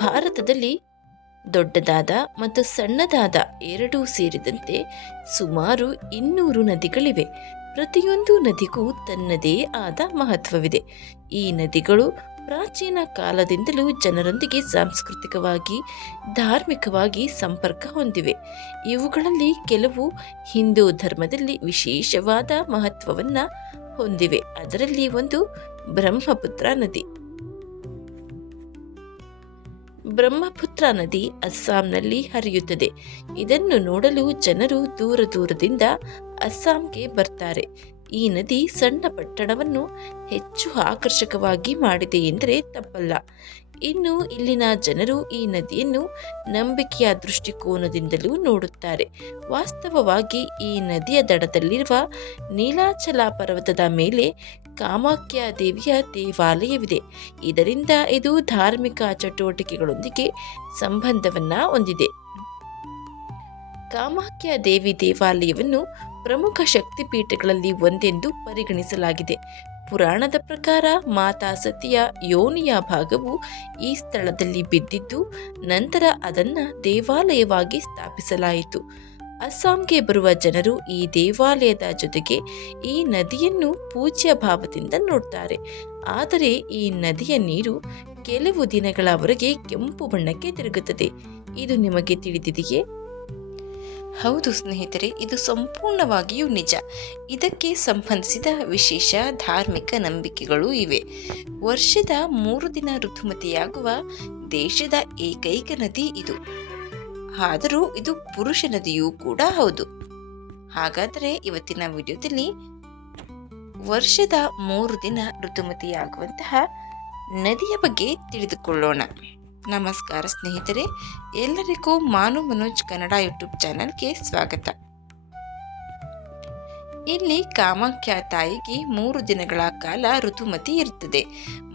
ಭಾರತದಲ್ಲಿ ದೊಡ್ಡದಾದ ಮತ್ತು ಸಣ್ಣದಾದ ಎರಡೂ ಸೇರಿದಂತೆ ಸುಮಾರು ಇನ್ನೂರು ನದಿಗಳಿವೆ. ಪ್ರತಿಯೊಂದು ನದಿಗೂ ತನ್ನದೇ ಆದ ಮಹತ್ವವಿದೆ. ಈ ನದಿಗಳು ಪ್ರಾಚೀನ ಕಾಲದಿಂದಲೂ ಜನರೊಂದಿಗೆ ಸಾಂಸ್ಕೃತಿಕವಾಗಿ, ಧಾರ್ಮಿಕವಾಗಿ ಸಂಪರ್ಕ ಹೊಂದಿವೆ. ಇವುಗಳಲ್ಲಿ ಕೆಲವು ಹಿಂದೂ ಧರ್ಮದಲ್ಲಿ ವಿಶೇಷವಾದ ಮಹತ್ವವನ್ನು ಹೊಂದಿವೆ. ಅದರಲ್ಲಿ ಒಂದು ಬ್ರಹ್ಮಪುತ್ರ ನದಿ. ಬ್ರಹ್ಮಪುತ್ರ ನದಿ ಅಸ್ಸಾಂನಲ್ಲಿ ಹರಿಯುತ್ತದೆ. ಇದನ್ನು ನೋಡಲು ಜನರು ದೂರ ದೂರದಿಂದ ಅಸ್ಸಾಂಗೆ ಬರ್ತಾರೆ. ಈ ನದಿ ಸಣ್ಣ ಪಟ್ಟಣವನ್ನು ಹೆಚ್ಚು ಆಕರ್ಷಕವಾಗಿ ಮಾಡಿದೆ ಎಂದರೆ ತಪ್ಪಲ್ಲ. ಇನ್ನು ಇಲ್ಲಿನ ಜನರು ಈ ನದಿಯನ್ನು ನಂಬಿಕೆಯ ದೃಷ್ಟಿಕೋನದಿಂದಲೂ ನೋಡುತ್ತಾರೆ. ವಾಸ್ತವವಾಗಿ ಈ ನದಿಯ ದಡದಲ್ಲಿರುವ ನೀಲಾಚಲ ಪರ್ವತದ ಮೇಲೆ ಕಾಮಾಖ್ಯ ದೇವಿಯ ದೇವಾಲಯವಿದೆ. ಇದರಿಂದ ಇದು ಧಾರ್ಮಿಕ ಚಟುವಟಿಕೆಗಳೊಂದಿಗೆ ಸಂಬಂಧವನ್ನ ಹೊಂದಿದೆ. ಕಾಮಾಖ್ಯ ದೇವಿ ದೇವಾಲಯವನ್ನು ಪ್ರಮುಖ ಶಕ್ತಿಪೀಠಗಳಲ್ಲಿ ಒಂದೆಂದು ಪರಿಗಣಿಸಲಾಗಿದೆ. ಪುರಾಣದ ಪ್ರಕಾರ ಮಾತಾ ಸತಿಯ ಯೋನಿಯ ಭಾಗವು ಈ ಸ್ಥಳದಲ್ಲಿ ಬಿದ್ದಿದ್ದು, ನಂತರ ಅದನ್ನು ದೇವಾಲಯವಾಗಿ ಸ್ಥಾಪಿಸಲಾಯಿತು. ಅಸ್ಸಾಂಗೆ ಬರುವ ಜನರು ಈ ದೇವಾಲಯದ ಜೊತೆಗೆ ಈ ನದಿಯನ್ನು ಪೂಜ್ಯ ಭಾವದಿಂದ ನೋಡ್ತಾರೆ. ಆದರೆ ಈ ನದಿಯ ನೀರು ಕೆಲವು ದಿನಗಳವರೆಗೆ ಕೆಂಪು ಬಣ್ಣಕ್ಕೆ ತಿರುಗುತ್ತದೆ. ಇದು ನಿಮಗೆ ತಿಳಿದಿದೆಯೇ? ಹೌದು ಸ್ನೇಹಿತರೆ, ಇದು ಸಂಪೂರ್ಣವಾಗಿಯೂ ನಿಜ. ಇದಕ್ಕೆ ಸಂಬಂಧಿಸಿದ ವಿಶೇಷ ಧಾರ್ಮಿಕ ನಂಬಿಕೆಗಳು ಇವೆ. ವರ್ಷದ ಮೂರು ದಿನ ಋತುಮತಿಯಾಗುವ ದೇಶದ ಏಕೈಕ ನದಿ ಇದು. ಆದರೂ ಇದು ಪುರುಷ ನದಿಯೂ ಕೂಡ ಹೌದು. ಹಾಗಾದರೆ ಇವತ್ತಿನ ವಿಡಿಯೋದಲ್ಲಿ ವರ್ಷದ ಮೂರು ದಿನ ಋತುಮತಿಯಾಗುವಂತಹ ನದಿಯ ಬಗ್ಗೆ ತಿಳಿದುಕೊಳ್ಳೋಣ. ನಮಸ್ಕಾರ ಸ್ನೇಹಿತರೆ, ಎಲ್ಲರಿಗೂ ಮಾನು ಮನೋಜ್ ಕನ್ನಡ ಯೂಟ್ಯೂಬ್ ಚಾನಲ್ಗೆ ಸ್ವಾಗತ. ಇಲ್ಲಿ ಕಾಮಾಖ್ಯ ತಾಯಿಗೆ ಮೂರು ದಿನಗಳ ಕಾಲ ಋತುಮತಿ ಇರುತ್ತದೆ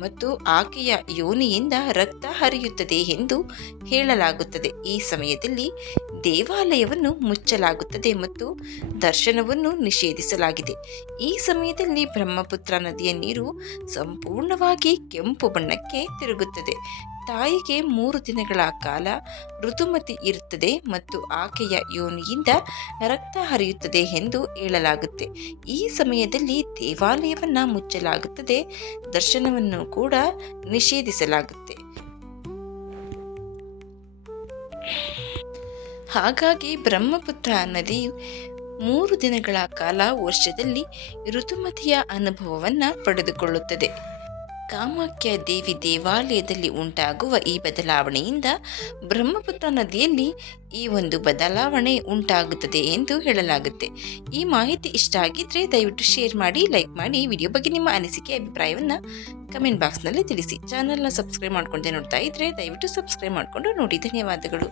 ಮತ್ತು ಆಕೆಯ ಯೋನಿಯಿಂದ ರಕ್ತ ಹರಿಯುತ್ತದೆ ಎಂದು ಹೇಳಲಾಗುತ್ತದೆ. ಈ ಸಮಯದಲ್ಲಿ ದೇವಾಲಯವನ್ನು ಮುಚ್ಚಲಾಗುತ್ತದೆ ಮತ್ತು ದರ್ಶನವನ್ನು ನಿಷೇಧಿಸಲಾಗಿದೆ. ಈ ಸಮಯದಲ್ಲಿ ಬ್ರಹ್ಮಪುತ್ರ ನದಿಯ ನೀರು ಸಂಪೂರ್ಣವಾಗಿ ಕೆಂಪು ಬಣ್ಣಕ್ಕೆ ತಿರುಗುತ್ತದೆ. ತಾಯಿಗೆ ಮೂರು ದಿನಗಳ ಕಾಲ ಋತುಮತಿ ಇರುತ್ತದೆ ಮತ್ತು ಆಕೆಯ ಯೋನಿಯಿಂದ ರಕ್ತ ಹರಿಯುತ್ತದೆ ಎಂದು ಹೇಳಲಾಗುತ್ತೆ. ಈ ಸಮಯದಲ್ಲಿ ದೇವಾಲಯವನ್ನು ಮುಚ್ಚಲಾಗುತ್ತದೆ, ದರ್ಶನವನ್ನು ಕೂಡ ನಿಷೇಧಿಸಲಾಗುತ್ತೆ. ಹಾಗಾಗಿ ಬ್ರಹ್ಮಪುತ್ರ ನದಿಯು ಮೂರು ದಿನಗಳ ಕಾಲ ವರ್ಷದಲ್ಲಿ ಋತುಮತಿಯ ಅನುಭವವನ್ನು ಪಡೆದುಕೊಳ್ಳುತ್ತದೆ. ಕಾಮಾಖ್ಯ ದೇವಿ ದೇವಾಲಯದಲ್ಲಿ ಉಂಟಾಗುವ ಈ ಬದಲಾವಣೆಯಿಂದ ಬ್ರಹ್ಮಪುತ್ರ ನದಿಯಲ್ಲಿ ಈ ಒಂದು ಬದಲಾವಣೆ ಉಂಟಾಗುತ್ತದೆ ಎಂದು ಹೇಳಲಾಗುತ್ತೆ. ಈ ಮಾಹಿತಿ ಇಷ್ಟ ಆಗಿದ್ರೆ ದಯವಿಟ್ಟು ಶೇರ್ ಮಾಡಿ, ಲೈಕ್ ಮಾಡಿ, ವಿಡಿಯೋ ಬಗ್ಗೆ ನಿಮ್ಮ ಅನಿಸಿಕೆ, ಅಭಿಪ್ರಾಯವನ್ನು ಕಮೆಂಟ್ ಬಾಕ್ಸ್ನಲ್ಲಿ ತಿಳಿಸಿ. ಚಾನಲ್ನ ಸಬ್ಸ್ಕ್ರೈಬ್ ಮಾಡ್ಕೊಂಡೆ ನೋಡ್ತಾ ಇದ್ರೆ ದಯವಿಟ್ಟು ಸಬ್ಸ್ಕ್ರೈಬ್ ಮಾಡಿಕೊಂಡು ನೋಡಿ. ಧನ್ಯವಾದಗಳು.